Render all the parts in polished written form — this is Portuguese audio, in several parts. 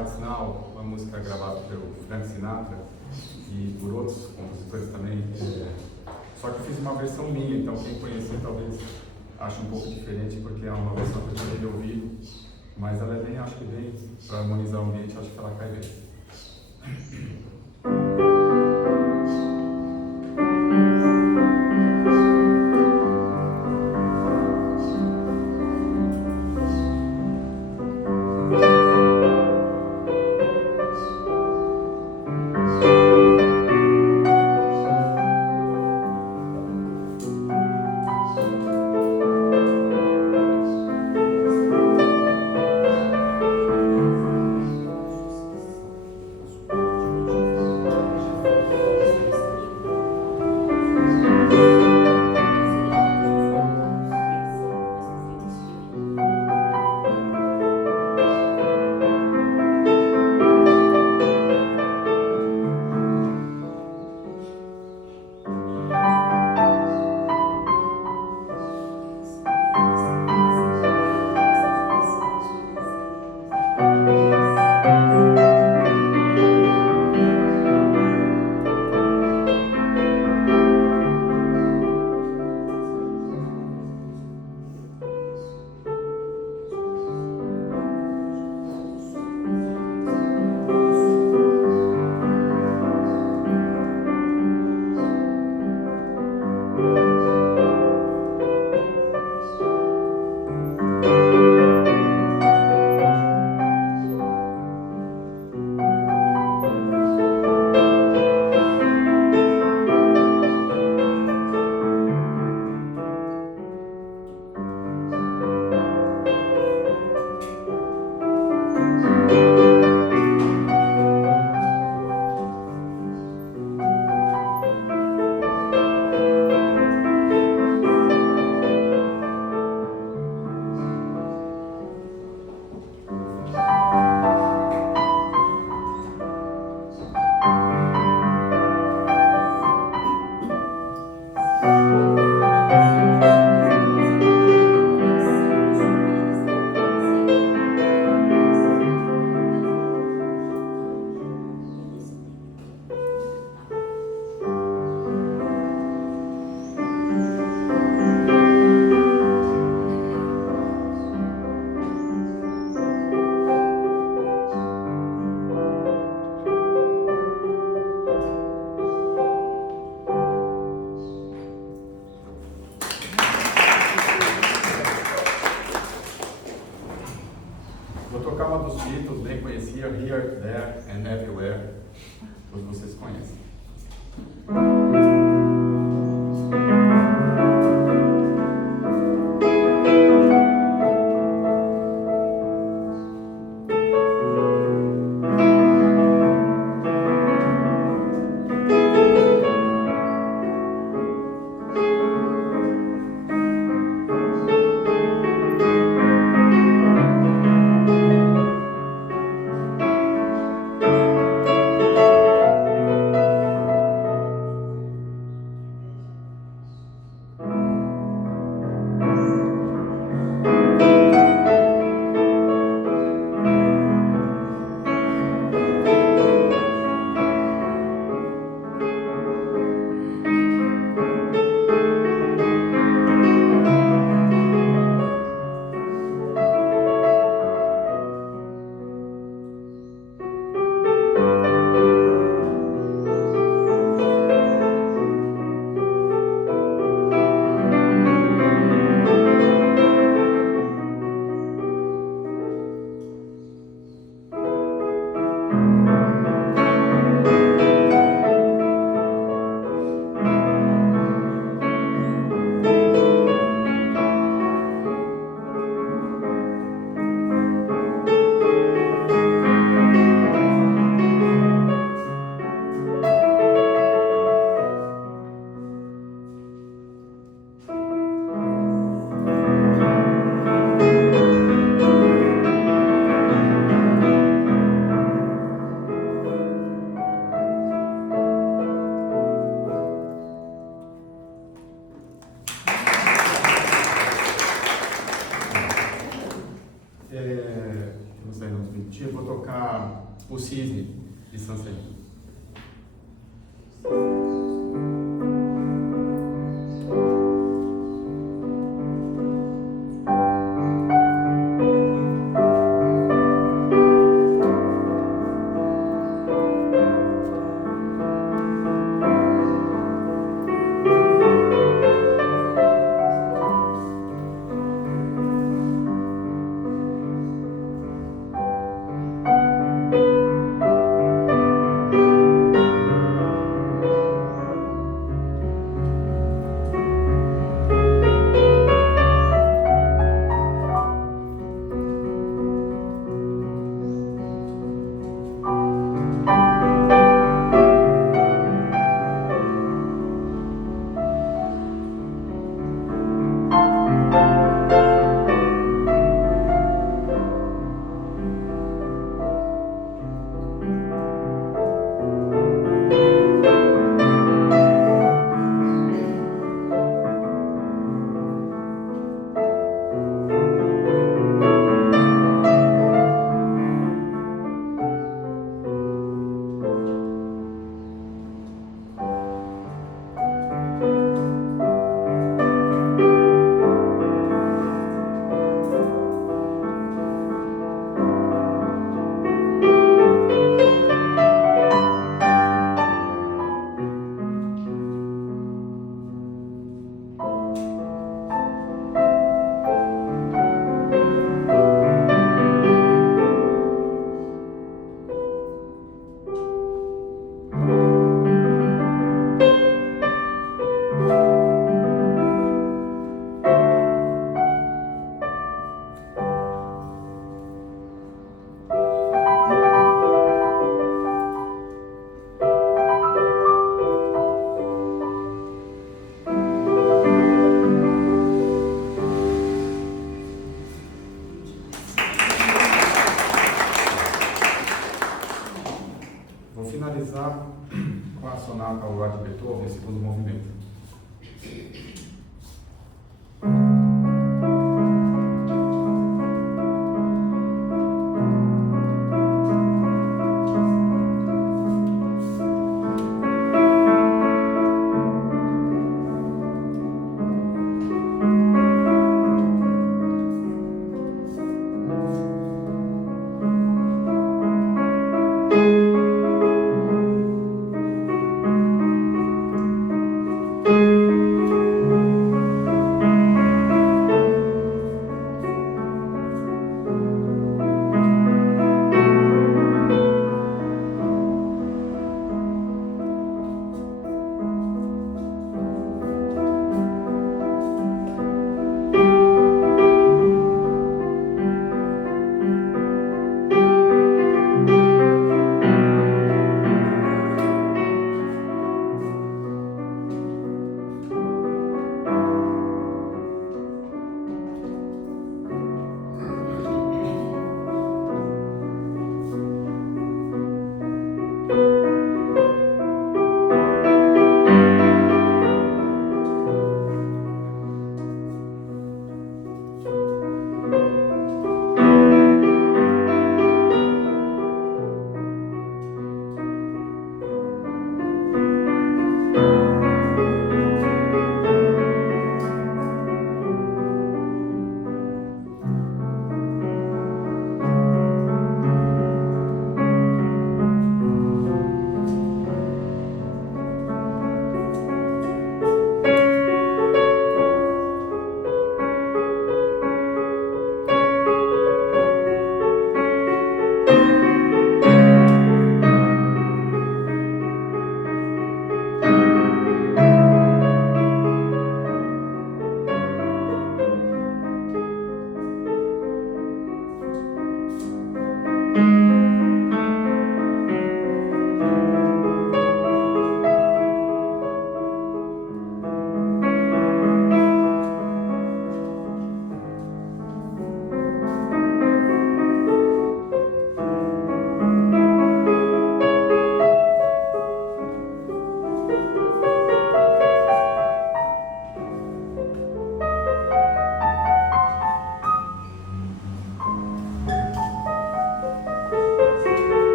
Lights Now, uma música gravada pelo Frank Sinatra e por outros compositores também. Só que eu fiz uma versão minha, então quem conhecer talvez ache um pouco diferente, porque é uma versão que eu tirei de ouvido, mas ela é bem, acho que bem, para harmonizar o ambiente, acho que ela cai bem. Vou tocar uma dos Beatles, bem conhecida, Here, There and Everywhere, todos vocês conhecem. e Sansen. Finalizar com a sonata ao lado de Beethoven, segundo movimento.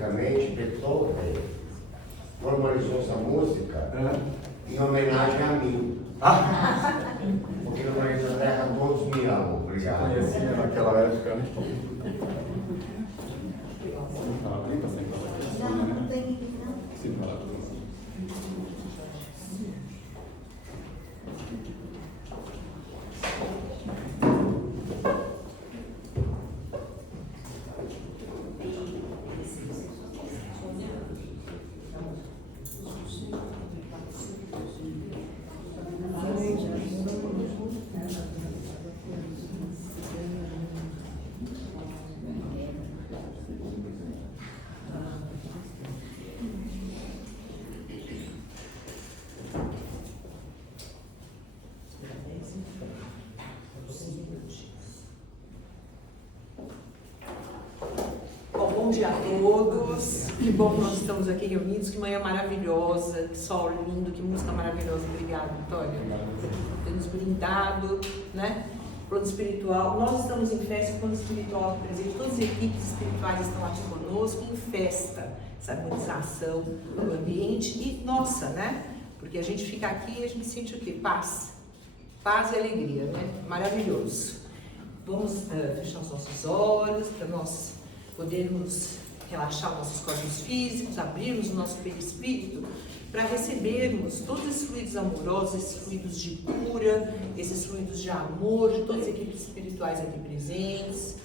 especificamente, Beethoven formalizou essa música em homenagem a mim. Porque no planeta Terra todos me amam. Obrigado. Conhecia naquela época, né? Não tem. Sim, fala. Bom dia a todos, que bom que nós estamos aqui reunidos, que manhã maravilhosa, que sol lindo, que música maravilhosa. Obrigada, Vitória, por ter nos brindado, né? Plano espiritual, nós estamos em festa, plano espiritual presente, todas as equipes espirituais estão aqui conosco, em festa, essa harmonização do ambiente e nossa, né? Porque a gente fica aqui e a gente sente o quê? Paz, paz e alegria, né? Maravilhoso. Vamos fechar os nossos olhos para nós podermos relaxar nossos corpos físicos, abrirmos o nosso perispírito para recebermos todos esses fluidos amorosos, esses fluidos de cura, esses fluidos de amor, de todas as equipes espirituais aqui presentes.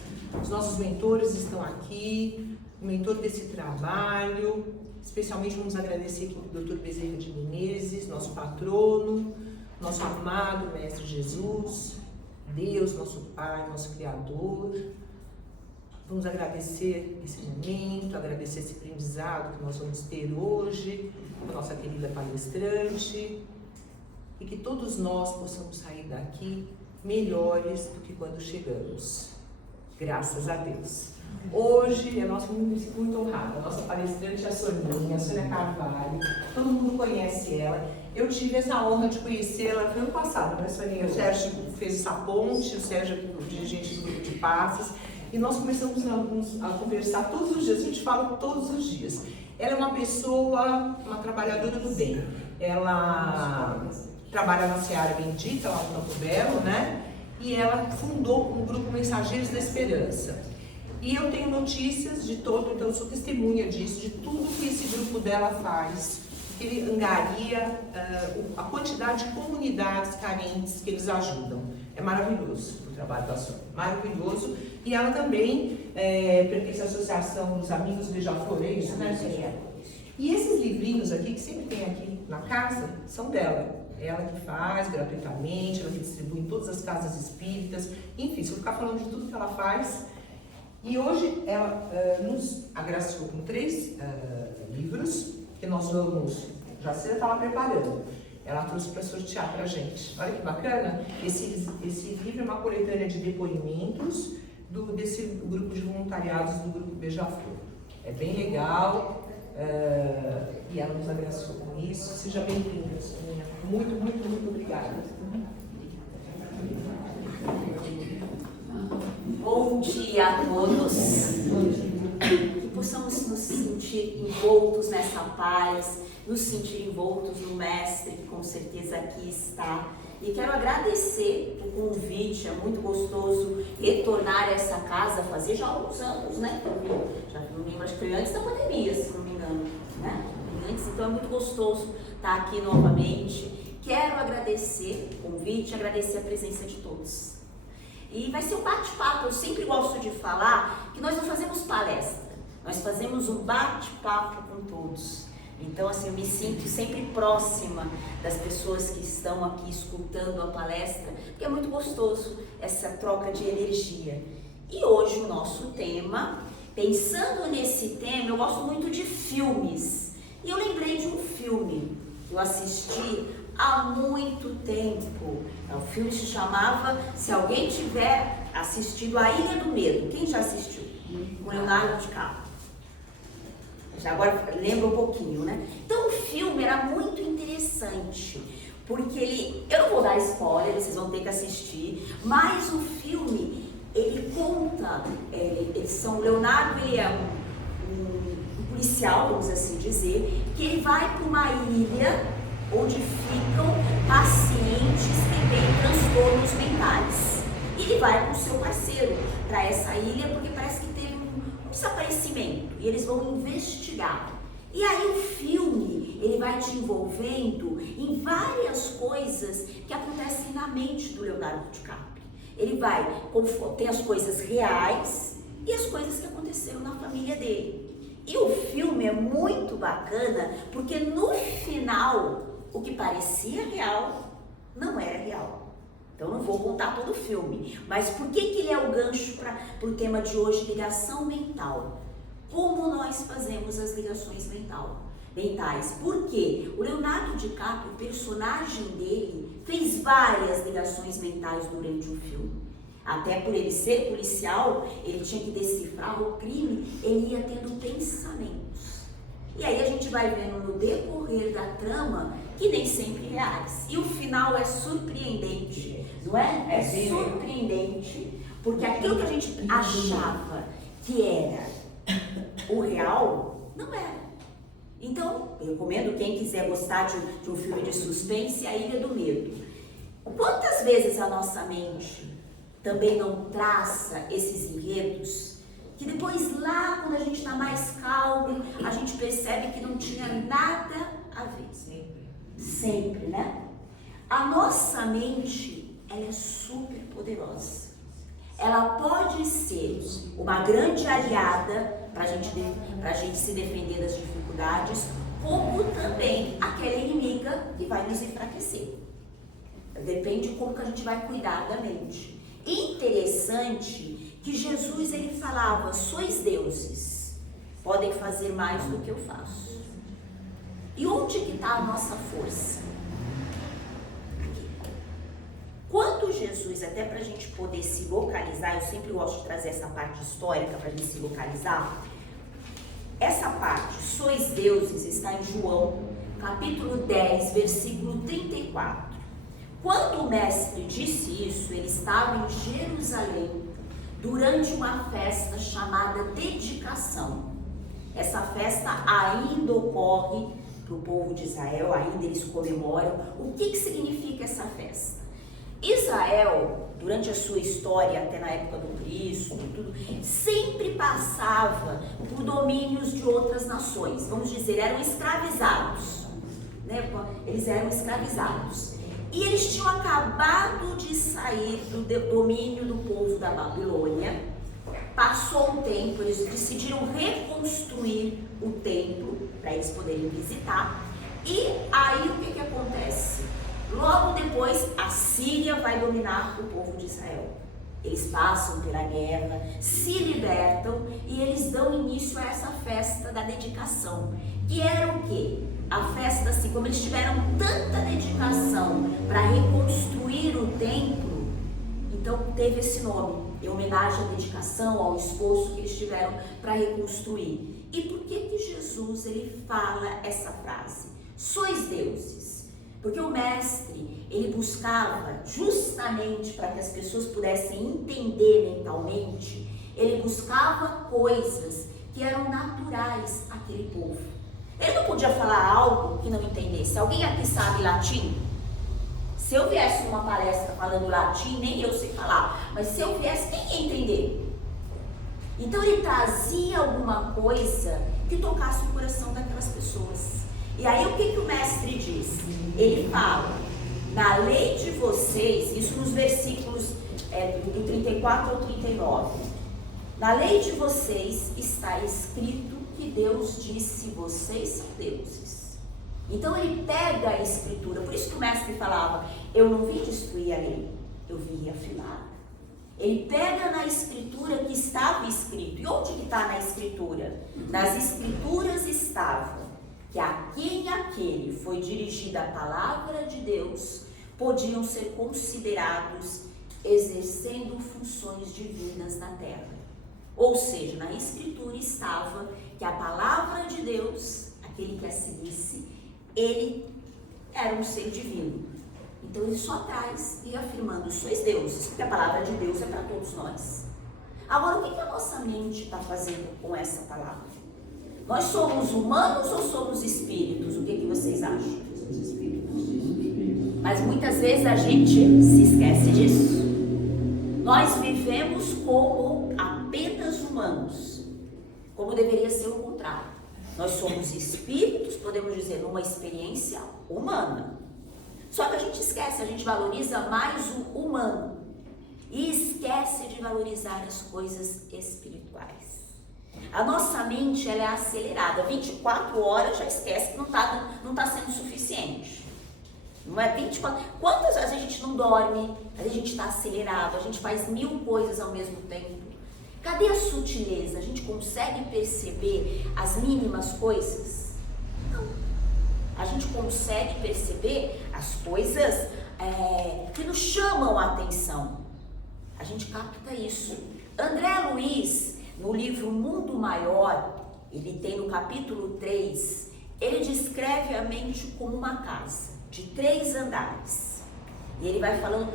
Os nossos mentores estão aqui, o mentor desse trabalho, especialmente vamos agradecer a equipe do Dr. Bezerra de Menezes, nosso patrono, nosso amado Mestre Jesus, Deus, nosso Pai, nosso Criador. Vamos agradecer esse momento, agradecer esse aprendizado que nós vamos ter hoje com a nossa querida palestrante e que todos nós possamos sair daqui melhores do que quando chegamos. Graças a Deus. Hoje, eu me sinto muito honrada. A nossa palestrante é a Sônia Carvalho. Todo mundo conhece ela. Eu tive essa honra de conhecê-la no ano passado, né, Soninha? O Sérgio fez essa ponte, o Sérgio é o dirigente do grupo de passes. E nós começamos a conversar todos os dias, a gente fala todos os dias. Ela é uma pessoa, uma trabalhadora do bem. Ela trabalha na Seara Bendita, lá no Campo Belo, né? E ela fundou um grupo Mensageiros da Esperança. E eu tenho notícias de todo, então eu sou testemunha disso, de tudo que esse grupo dela faz. Ele angaria a quantidade de comunidades carentes que eles ajudam. É maravilhoso o trabalho da Sônia, maravilhoso. E ela também pertence à Associação dos Amigos Beija-Flor, é isso, né, Sônia? E esses livrinhos aqui, que sempre tem aqui na casa, são dela. Ela que faz gratuitamente, ela que distribui em todas as casas espíritas. Enfim, se eu ficar falando de tudo que ela faz. E hoje ela nos agraciou com 3 livros que nós vamos, já você estava preparando. Ela trouxe para sortear para a gente. Olha que bacana. Esse livro é uma coletânea de depoimentos desse grupo de voluntariados do grupo Beija-Flor. É bem legal e ela nos agraciou com isso. Seja bem-vinda, Soninha. Muito, muito, muito obrigada. Bom dia a todos. Que possamos nos sentir envoltos nessa paz, nos sentir envoltos no Mestre, que com certeza aqui está. E quero agradecer o convite, é muito gostoso retornar a essa casa, fazer já alguns anos, né? Já não lembro, acho que foi antes da pandemia, se não me engano, né? Antes, então é muito gostoso estar aqui novamente. Quero agradecer o convite, agradecer a presença de todos. E vai ser um bate-papo, eu sempre gosto de falar que nós não fazemos palestra, nós fazemos um bate-papo com todos. Então, assim, eu me sinto sempre próxima das pessoas que estão aqui escutando a palestra, porque é muito gostoso essa troca de energia. E hoje o nosso tema, pensando nesse tema, eu gosto muito de filmes. E eu lembrei de um filme que eu assisti há muito tempo. O filme se chamava, se alguém tiver assistido, A Ilha do Medo. Quem já assistiu? Com Leonardo DiCaprio. Já agora lembra um pouquinho, né? Então o filme era muito interessante, porque eu não vou dar spoiler, vocês vão ter que assistir, mas o filme, ele conta, o Leonardo, ele é um policial, vamos assim dizer, que ele vai para uma ilha onde ficam pacientes que têm transtornos mentais. E ele vai com o seu parceiro para essa ilha porque parece que teve um desaparecimento e eles vão investigar. E aí o filme, ele vai te envolvendo em várias coisas que acontecem na mente do Leonardo DiCaprio. Ele vai, tem as coisas reais e as coisas que aconteceram na família dele. E o filme é muito bacana porque no final, o que parecia real, não era real. Então não vou contar todo o filme, mas por que ele é o gancho para o tema de hoje, ligação mental? Como nós fazemos as ligações mentais? Porque o Leonardo DiCaprio, o personagem dele, fez várias ligações mentais durante o filme. Até por ele ser policial, ele tinha que decifrar o crime, ele ia tendo pensamentos. E aí a gente vai vendo no decorrer da trama que nem sempre reais. E o final é surpreendente, não é? É surpreendente, porque aquilo que a gente achava que era o real, não era. Então, eu recomendo quem quiser gostar de um filme de suspense, A Ilha do Medo. Quantas vezes a nossa mente também não traça esses enredos, que depois lá, quando a gente está mais calmo, a gente percebe que não tinha nada a ver. Sempre, né? A nossa mente, ela é super poderosa. Ela pode ser uma grande aliada para a gente se defender das dificuldades, como também aquela inimiga que vai nos enfraquecer. Depende de como que a gente vai cuidar da mente. Interessante que Jesus, ele falava, sois deuses, podem fazer mais do que eu faço. E onde que está a nossa força? Aqui. Quando Jesus, até para a gente poder se localizar, eu sempre gosto de trazer essa parte histórica para a gente se localizar, essa parte, sois deuses, está em João, capítulo 10, versículo 34. Quando o mestre disse isso, ele estava em Jerusalém durante uma festa chamada Dedicação. Essa festa ainda ocorre para o povo de Israel, ainda eles comemoram. O que significa essa festa? Israel, durante a sua história, até na época do Cristo, tudo, sempre passava por domínios de outras nações. Vamos dizer, eram escravizados, né? Eles eram escravizados. E eles tinham acabado de sair do domínio do povo da Babilônia. Passou um tempo, eles decidiram reconstruir o templo para eles poderem visitar. E aí o que acontece? Logo depois, a Síria vai dominar o povo de Israel. Eles passam pela guerra, se libertam e eles dão início a essa festa da dedicação. Que era o quê? A festa, assim, como eles tiveram tanta dedicação para reconstruir o templo, então teve esse nome, em homenagem à dedicação, ao esforço que eles tiveram para reconstruir. E por que Jesus, ele fala essa frase? Sois deuses. Porque o mestre, ele buscava, justamente para que as pessoas pudessem entender mentalmente, ele buscava coisas que eram naturais àquele povo. Ele não podia falar algo que não entendesse. Alguém aqui sabe latim? Se eu viesse numa palestra falando latim, nem eu sei falar, mas se eu viesse, quem ia entender? Então ele trazia alguma coisa que tocasse o coração daquelas pessoas. E aí o que o mestre diz? Ele fala, na lei de vocês, isso nos versículos do 34 ao 39, na lei de vocês está escrito que Deus disse, vocês são deuses. Então ele pega a escritura, por isso que o mestre falava, eu não vim destruir a lei, eu vim reafirmar. Ele pega na escritura que estava escrito. E onde que está na escritura? Nas escrituras estava que a quem aquele foi dirigida a palavra de Deus podiam ser considerados exercendo funções divinas na terra. Ou seja, na escritura estava que a palavra de Deus, aquele que a seguisse, ele era um ser divino. Então ele só traz e afirmando, sois deuses, porque a palavra de Deus é para todos nós. Agora, o que a nossa mente está fazendo com essa palavra? Nós somos humanos ou somos espíritos? O que vocês acham? Mas muitas vezes a gente se esquece disso. Nós vivemos como apenas humanos, como deveria ser o contrário. Nós somos espíritos, podemos dizer, numa experiência humana. Só que a gente esquece, a gente valoriza mais o humano e esquece de valorizar as coisas espirituais. A nossa mente, ela é acelerada. 24 horas já esquece que não tá sendo suficiente. Não é 24. Quantas vezes a gente não dorme, a gente está acelerado, a gente faz 1000 coisas ao mesmo tempo. Cadê a sutileza? A gente consegue perceber as mínimas coisas? Não. A gente consegue perceber as coisas que nos chamam a atenção. A gente capta isso. André Luiz, no livro Mundo Maior, ele tem no capítulo 3, ele descreve a mente como uma casa de 3 andares. E ele vai falando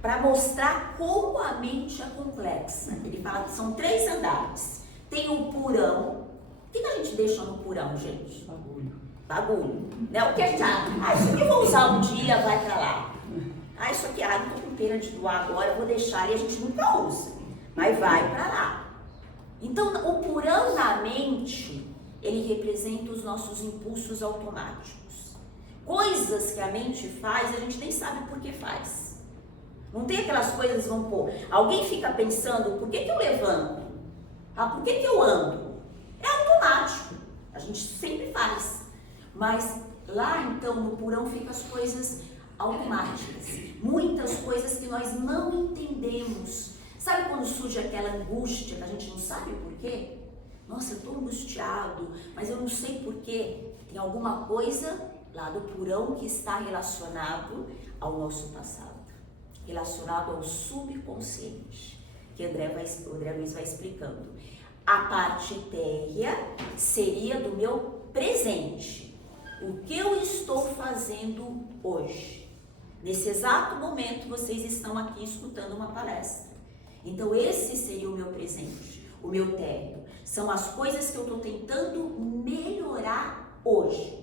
para mostrar como a mente é complexa. Ele fala que são 3 andares. Tem o porão. O que a gente deixa no porão, gente? Bagulho. Né? O que a gente isso aqui eu vou usar um dia, vai para lá. Isso aqui, não tô com pena de doar agora, vou deixar, e a gente nunca usa. Mas vai para lá. Então, o porão na mente, ele representa os nossos impulsos automáticos. Coisas que a mente faz, a gente nem sabe por que faz. Não tem aquelas coisas que vão pôr. Alguém fica pensando, por que eu levanto? Por que eu ando? É automático. A gente sempre faz. Mas lá, então, no porão ficam as coisas automáticas. Muitas coisas que nós não entendemos. Sabe quando surge aquela angústia que a gente não sabe por quê? Nossa, eu estou angustiado, mas eu não sei por quê. Tem alguma coisa lá do porão que está relacionado ao nosso passado, relacionado ao subconsciente, que o André Luiz vai explicando. A parte térrea seria do meu presente, o que eu estou fazendo hoje. Nesse exato momento, vocês estão aqui escutando uma palestra. Então, esse seria o meu presente, o meu térreo. São as coisas que eu estou tentando melhorar hoje.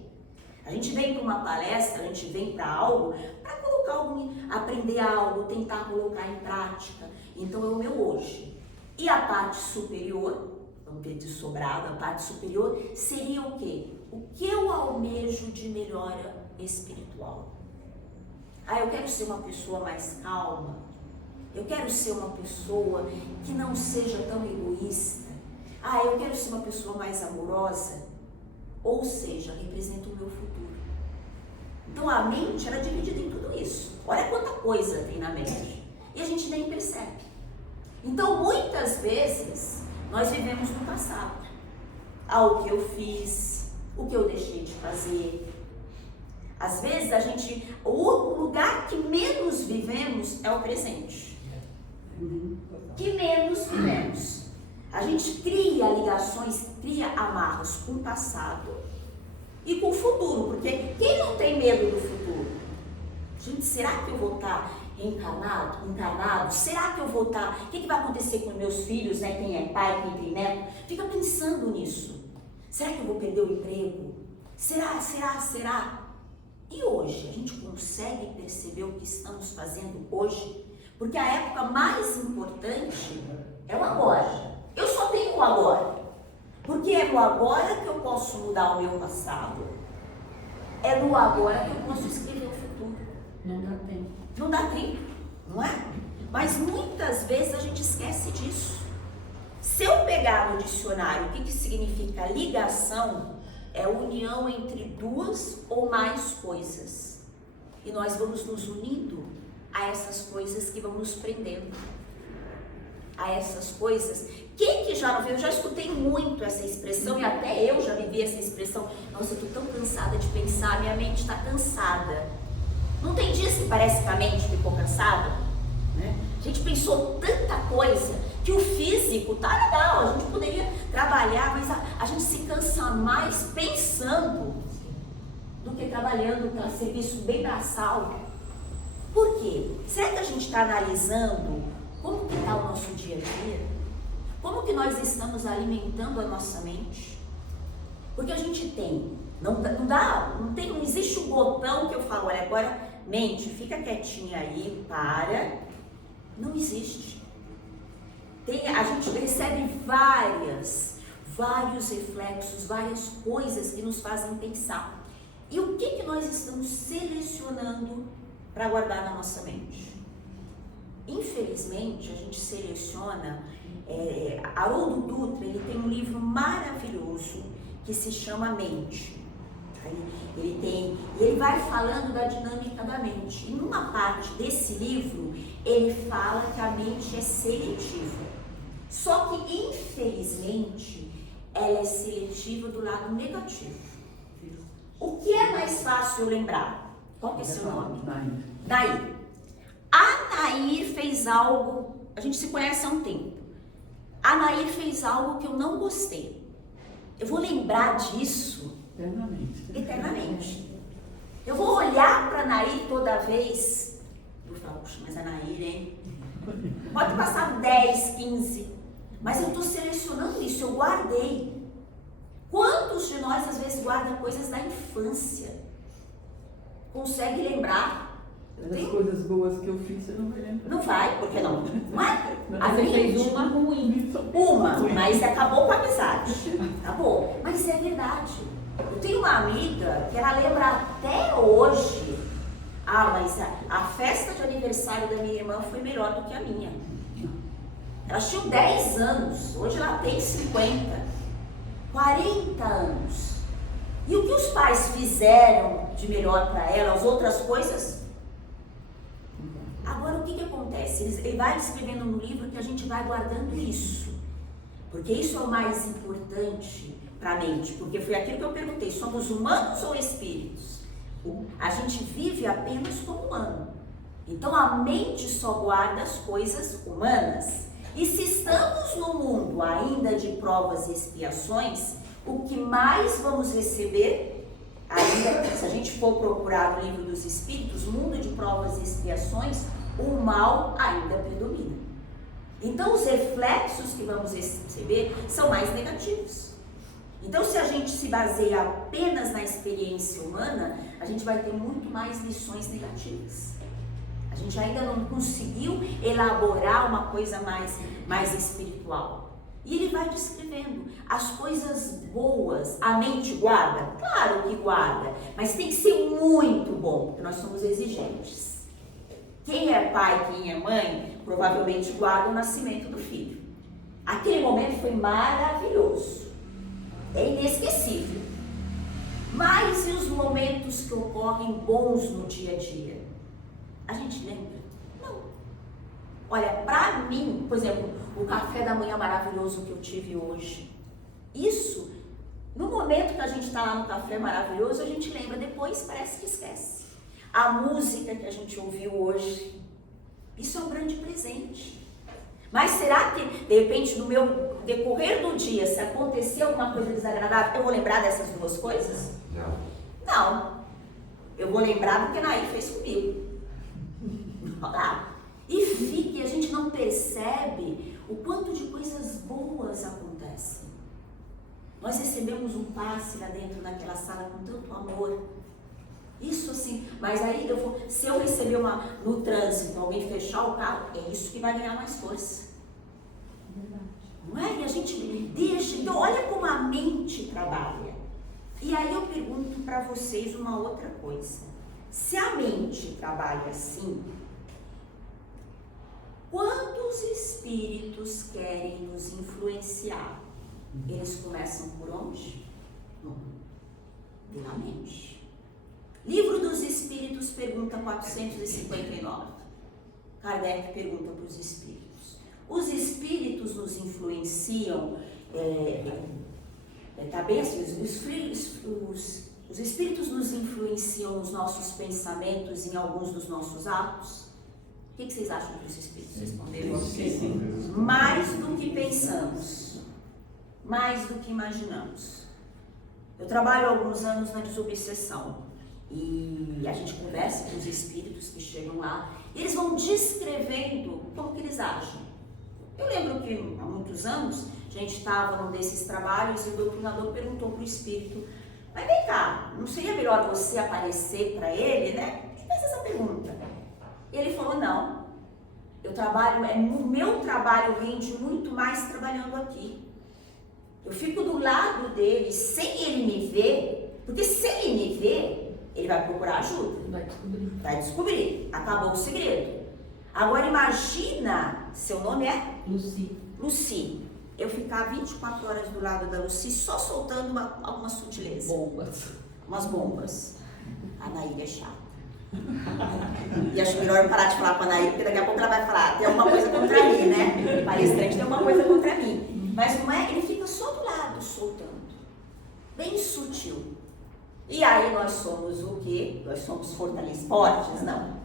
A gente vem para uma palestra, a gente vem para algo, para colocar algo, aprender algo, tentar colocar em prática. Então, é o meu hoje. E a parte superior, vamos ver de sobrado, a parte superior seria o quê? O que eu almejo de melhora espiritual? Eu quero ser uma pessoa mais calma. Eu quero ser uma pessoa que não seja tão egoísta. Eu quero ser uma pessoa mais amorosa. Ou seja, representa o meu futuro. Então a mente, ela é dividida em tudo isso. Olha quanta coisa tem na mente. E a gente nem percebe. Então muitas vezes nós vivemos no passado. O que eu fiz, o que eu deixei de fazer. Às vezes o lugar que menos vivemos é o presente. Que menos vivemos. A gente cria ligações, cria amarras com o passado e com o futuro, porque quem não tem medo do futuro? Gente, será que eu vou estar encarnado? Será que eu vou estar? O que vai acontecer com meus filhos, né? Quem é pai, quem tem neto? Fica pensando nisso. Será que eu vou perder o emprego? Será? E hoje, a gente consegue perceber o que estamos fazendo hoje? Porque a época mais importante é o agora. Eu só tenho o agora. Porque é no agora que eu posso mudar o meu passado. É no agora que eu posso escrever o futuro. Não dá tempo. Não dá tempo, não é? Mas muitas vezes a gente esquece disso. Se eu pegar no dicionário o que significa ligação, é união entre 2 ou mais coisas. E nós vamos nos unindo a essas coisas que vão nos prendendo. A essas coisas. Quem que já não viu? Eu já escutei muito essa expressão e até eu já vivi essa expressão. Nossa, eu tô tão cansada de pensar, minha mente está cansada. Não tem dias que parece que a mente ficou cansada? Né? A gente pensou tanta coisa que o físico tá legal, a gente poderia trabalhar, mas a gente se cansa mais pensando do que trabalhando com serviço bem braçal. Por quê? Será que a gente está analisando como que está o nosso dia a dia? Como que nós estamos alimentando a nossa mente? Porque a gente tem, não existe um botão que eu falo, olha, agora mente, fica quietinha aí, para. Não existe. A gente recebe vários reflexos, várias coisas que nos fazem pensar. E o que nós estamos selecionando para guardar na nossa mente? Infelizmente, a gente seleciona. Haroldo Dutra, ele tem um livro maravilhoso que se chama Mente. Ele vai falando da dinâmica da mente. E numa parte desse livro, ele fala que a mente é seletiva. Só que, infelizmente, ela é seletiva do lado negativo. O que é mais fácil lembrar? Qual que é seu nome? Nair. A Nair fez algo, a gente se conhece há um tempo. A Nair fez algo que eu não gostei. Eu vou lembrar disso eternamente. Eu vou olhar para a Nair toda vez. Eu vou falar, puxa, mas a Nair, hein? Pode passar 10, 15. Mas eu estou selecionando isso, eu guardei. Quantos de nós às vezes guardam coisas da infância? Consegue lembrar? Das coisas boas que eu fiz, você não vai lembrar. Não vai, por que não? Mas você fez uma ruim. Mas acabou com a amizade. Acabou. Mas é verdade. Eu tenho uma amiga que ela lembra até hoje. Mas a festa de aniversário da minha irmã foi melhor do que a minha. Elas tinham 10 anos, hoje ela tem 50, 40 anos. E o que os pais fizeram de melhor para ela, as outras coisas? Agora, o que acontece? Ele vai escrevendo no livro que a gente vai guardando isso. Porque isso é o mais importante para a mente. Porque foi aquilo que eu perguntei, somos humanos ou espíritos? A gente vive apenas como humano. Então, a mente só guarda as coisas humanas. E se estamos no mundo ainda de provas e expiações, o que mais vamos receber, ainda, se a gente for procurar no livro dos Espíritos, mundo de provas e expiações, o mal ainda predomina. Então, os reflexos que vamos receber são mais negativos. Então, se a gente se baseia apenas na experiência humana, a gente vai ter muito mais lições negativas. A gente ainda não conseguiu elaborar uma coisa mais espiritual. E ele vai descrevendo as coisas boas. A mente guarda? Claro que guarda, mas tem que ser muito bom, porque nós somos exigentes. Quem é pai, quem é mãe, provavelmente guarda o nascimento do filho. Aquele momento foi maravilhoso, é inesquecível. Mas e os momentos que ocorrem bons no dia a dia? A gente lembra? Não. Olha, pra mim, por exemplo, o café da manhã maravilhoso que eu tive hoje, isso, no momento que a gente está lá no café maravilhoso, a gente lembra, depois parece que esquece. A música que a gente ouviu hoje, isso é um grande presente. Mas será que, de repente, no meu decorrer do dia, se acontecer alguma coisa desagradável, eu vou lembrar dessas duas coisas? Não. Eu vou lembrar do que a Nair fez comigo. E a gente não percebe o quanto de coisas boas acontecem. Nós recebemos um passe lá dentro daquela sala com tanto amor. Isso assim, mas aí se eu receber no trânsito, alguém fechar o carro, é isso que vai ganhar mais força. Não é? E a gente deixa, então olha como a mente trabalha. E aí eu pergunto para vocês uma outra coisa. Se a mente trabalha assim, quantos espíritos querem nos influenciar? Eles começam por onde? Pela mente. Livro dos Espíritos, pergunta 459. Kardec pergunta para os espíritos. Os espíritos nos influenciam, tá bem assim, os espíritos nos influenciam nos nossos pensamentos, em alguns dos nossos atos? O que vocês acham que os espíritos responderam? Mais do que pensamos, mais do que imaginamos. Eu trabalho há alguns anos na desobsessão e a gente conversa com os espíritos que chegam lá e eles vão descrevendo como que eles agem. Eu lembro que há muitos anos a gente estava num desses trabalhos e o doutrinador perguntou para o espírito: mas vem cá, não seria melhor você aparecer para ele, né? A gente fez essa pergunta. E ele falou: não, o meu trabalho rende muito mais trabalhando aqui. Eu fico do lado dele sem ele me ver, porque se ele me ver, ele vai procurar ajuda. Vai descobrir. Acabou o segredo. Agora imagina, seu nome é? Lucy. Eu ficar 24 horas do lado da Lucy só soltando algumas sutilezas. Umas bombas. A Nair é chata. E acho melhor eu parar de falar com a Nair, porque daqui a pouco ela vai falar: tem alguma coisa contra mim, né? O palestrante tem alguma coisa contra mim. Mas não é, ele fica só do lado, soltando. Bem sutil. E aí nós somos o quê? Nós somos fortes, não.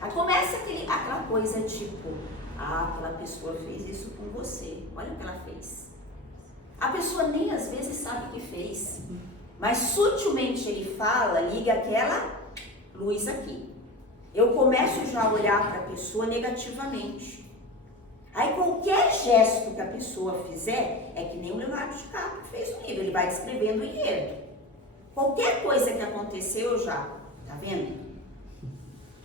Aí começa aquela coisa tipo: aquela pessoa fez isso com você, olha o que ela fez. A pessoa nem às vezes sabe o que fez, mas sutilmente ele fala, liga aquela luz aqui. Eu começo já a olhar para a pessoa negativamente. Aí qualquer gesto que a pessoa fizer, é que nem o Leonardo DiCaprio fez no livro, ele vai descrevendo o enredo. Qualquer coisa que aconteceu, eu já, tá vendo?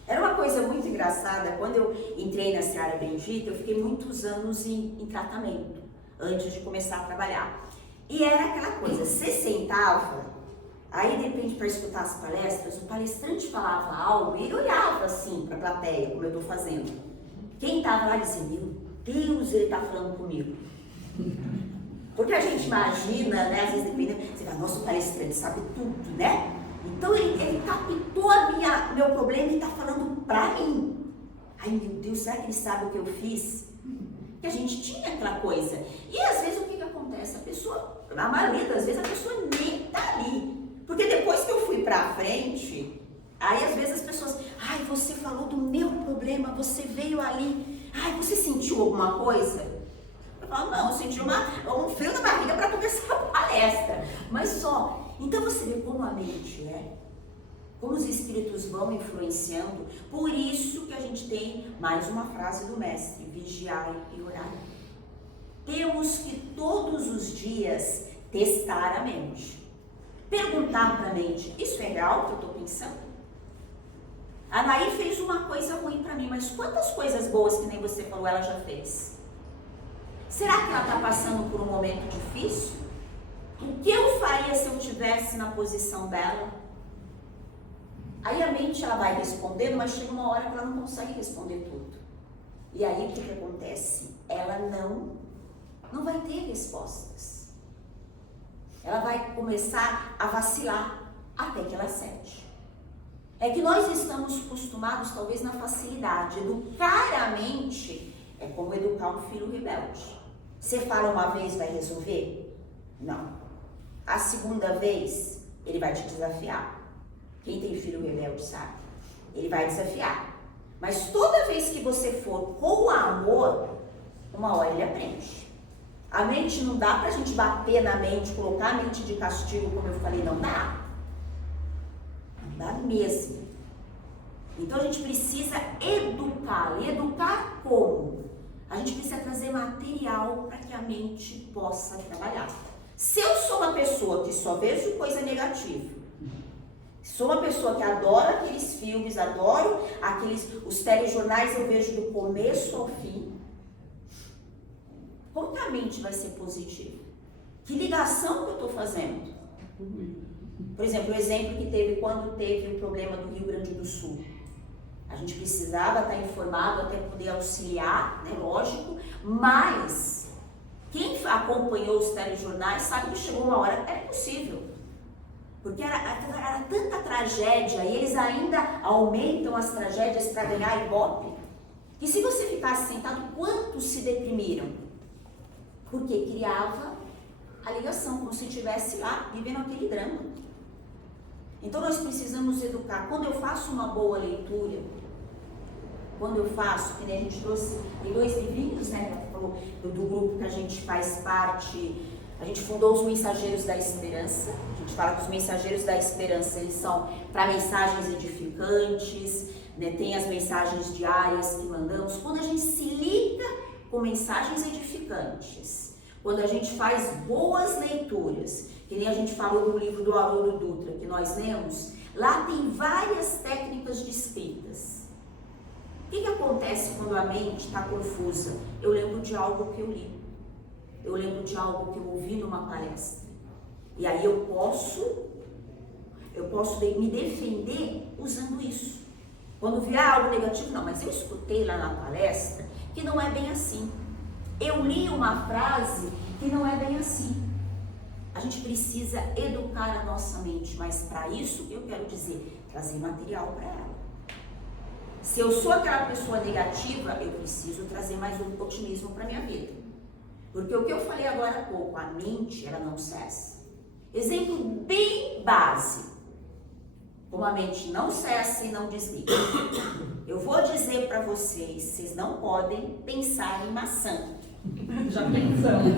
Era uma coisa muito engraçada, quando eu entrei na Seara Bendita, eu fiquei muitos anos em tratamento, antes de começar a trabalhar. E era aquela coisa, você sentava, aí de repente para escutar as palestras, o palestrante falava algo e ele olhava assim para a plateia, como eu estou fazendo. Quem estava lá dizia: meu Deus, ele está falando comigo. Porque a gente imagina, né, às vezes dependendo, você fala: nossa, o palestrante sabe tudo, né? Então ele captou meu problema e está falando para mim. Ai meu Deus, será que ele sabe o que eu fiz? Que a gente tinha aquela coisa. E às vezes o que acontece? A pessoa, a maioria das vezes, a pessoa nem está ali. Porque depois que eu fui para frente, aí às vezes as pessoas: ai, você falou do meu problema, você veio ali, ai, você sentiu alguma coisa? Eu falo: não, eu senti um frio na barriga para começar a palestra, mas só. Então você vê como a mente é, como os espíritos vão influenciando. Por isso que a gente tem mais uma frase do mestre: vigiai e orai. Temos que todos os dias testar a mente. Perguntar para a mente: isso é real que eu estou pensando? A Nair fez uma coisa ruim para mim, mas quantas coisas boas, que nem você falou, ela já fez? Será que ela está passando por um momento difícil? O que eu faria se eu estivesse na posição dela? Aí a mente ela vai respondendo, mas chega uma hora que ela não consegue responder tudo. E aí o que acontece? Ela não vai ter respostas. Ela vai começar a vacilar até que ela acerte. É que nós estamos acostumados talvez na facilidade. Educar a mente é como educar um filho rebelde. Você fala uma vez, vai resolver? Não. A segunda vez, ele vai te desafiar. Quem tem filho rebelde sabe. Ele vai desafiar. Mas toda vez que você for com amor, uma hora ele aprende. A mente não dá pra gente bater na mente, colocar a mente de castigo, como eu falei, não dá. Não dá mesmo. Então a gente precisa educar. E educar como? A gente precisa trazer material para que a mente possa trabalhar. Se eu sou uma pessoa que só vejo coisa negativa, sou uma pessoa que adora aqueles filmes, adoro os telejornais, eu vejo do começo ao fim, como que a mente vai ser positiva? Que ligação que eu estou fazendo? Por exemplo, o exemplo que teve quando teve o problema do Rio Grande do Sul. A gente precisava estar informado até poder auxiliar, né, lógico, mas quem acompanhou os telejornais sabe que chegou uma hora que era impossível. Porque era tanta tragédia e eles ainda aumentam as tragédias para ganhar ibope. E se você ficasse sentado, quantos se deprimiram? Porque criava a ligação, como se estivesse lá vivendo aquele drama. Então nós precisamos educar. Quando eu faço uma boa leitura, quando eu faço, que nem a gente trouxe, tem 2 livrinhos, né, do grupo que a gente faz parte, a gente fundou os Mensageiros da Esperança. A gente fala que os Mensageiros da Esperança, eles são para mensagens edificantes, né, tem as mensagens diárias que mandamos. Quando a gente se liga com mensagens edificantes, quando a gente faz boas leituras, que nem a gente falou no livro do Haroldo Dutra, que nós lemos, lá tem várias técnicas de escritas. O que acontece quando a mente está confusa? Eu lembro de algo que eu li, eu lembro de algo que eu ouvi numa palestra, e aí eu posso me defender usando isso. Quando vier algo negativo, não, mas eu escutei lá na palestra que não é bem assim. Eu li uma frase que não é bem assim. A gente precisa educar a nossa mente, mas para isso eu quero dizer, trazer material para ela. Se eu sou aquela pessoa negativa, eu preciso trazer mais um otimismo para minha vida. Porque o que eu falei agora há pouco, a mente, ela não cessa. Exemplo bem básico. Como a mente não cessa e não desliga. Eu vou dizer para vocês, vocês não podem pensar em maçã. Já pensamos.